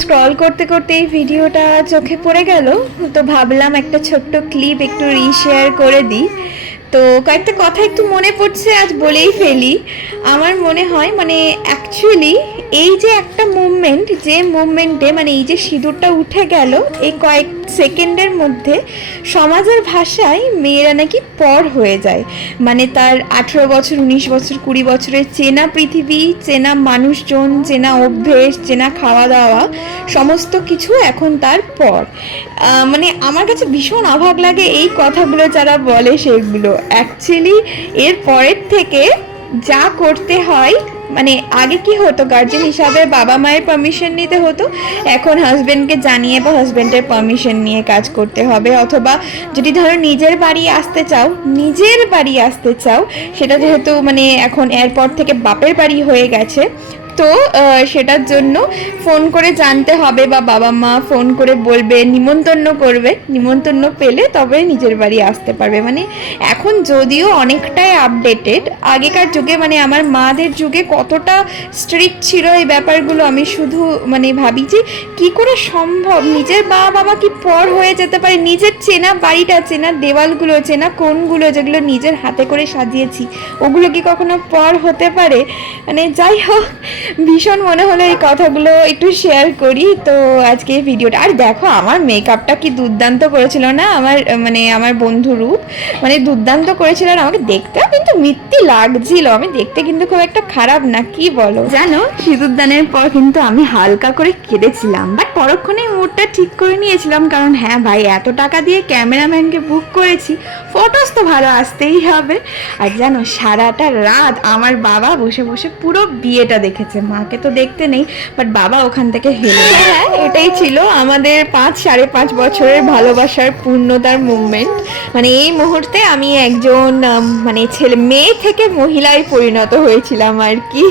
Scroll করতে করতে এই ভিডিওটা চোখে পড়ে গেল, তো ভাবলাম একটা ছোট্ট ক্লিপ একটু রিশেয়ার করে দিই। তো কয়েকটা কথা একটু মনে পড়ছে, আজ বলেই ফেলি। আমার মনে হয় মানে অ্যাকচুয়ালি এই যে একটা মুভমেন্ট, যে মুভমেন্টে মানে এই যে সিঁদুরটা উঠে গেল এই কয়েক সেকেন্ডের মধ্যে, সমাজের ভাষায় মেয়েরা নাকি পর হয়ে যায়। মানে তার 18 বছর, 19 বছর, 20 বছরের চেনা পৃথিবী, চেনা মানুষজন, চেনা অভ্যেস, চেনা খাওয়া দাওয়া, সমস্ত কিছু এখন তার পর। মানে আমার কাছে ভীষণ অবাক লাগে এই কথাগুলো যারা বলে সেগুলো। অ্যাকচুয়ালি এর পরের থেকে যা করতে হয়, মানে আগে কি হতো, গার্জেন হিসাবে বাবা মায়ের পারমিশন নিতে হতো, এখন হাজব্যান্ডকে জানিয়ে বা হাজব্যান্ডের পারমিশন নিয়ে কাজ করতে হবে। অথবা যদি ধরো নিজের বাড়ি আসতে চাও, সেটা যেহেতু মানে এখন এরপর থেকে বাপের বাড়ি হয়ে গেছে, তো সেটার জন্য ফোন করে জানতে হবে বা বাবা মা ফোন করে বলবে, নিমন্ত্রণ পেলে তবে নিজের বাড়ি আসতে পারবে। মানে এখন যদিও অনেকটাই আপডেটেড, আগেকার যুগে মানে আমার মাদের যুগে কতটা স্ট্রিক্ট ছিল এই ব্যাপারগুলো, আমি শুধু মানে ভাবি যে কী করে সম্ভব, নিজের বাবা কি পর হয়ে যেতে পারে, নিজের চেনা বাড়িটা, চেনা দেওয়ালগুলো, চেনা কোণগুলো যেগুলো নিজের হাতে করে সাজিয়েছি, ওগুলো কি কখনো পর হতে পারে? মানে যাই হোক, ভীষণ মনে হলো এই কথাগুলো একটু শেয়ার করি। তো আজকে এই ভিডিওটা, আর দেখো আমার মেকআপটা কি দুর্দান্ত করেছিল না আমার, মানে আমার বন্ধু রূপ, মানে দুর্দান্ত করেছিল। আর আমাকে দেখতেও কিন্তু মিথ্যি লাগছিল, আমি দেখতে কিন্তু খুব একটা খারাপ না, কি বলো? জানো, সিঁদুরদানের পর কিন্তু আমি হালকা করে কেঁদেছিলাম, বাট পরক্ষণেই মুডটা ঠিক করে নিয়েছিলাম, কারণ হ্যাঁ ভাই, এত টাকা দিয়ে ক্যামেরাম্যানকে বুক করেছি, ফটোস তো ভালো আসতেই হবে। আর জানো, সারাটা রাত আমার বাবা বসে বসে পুরো বিয়েটা দেখেছে, মাকে তো দেখতে নেই, বাট বাবা ওখান থেকে হেলে। হ্যাঁ, এটাই ছিল আমাদের 5-5.5 বছরের ভালোবাসার পূর্ণতার মুভমেন্ট। মানে এই মুহূর্তে আমি একজন মানে মেয়ে থেকে মহিলায় পরিণত হয়েছিলাম আর কি।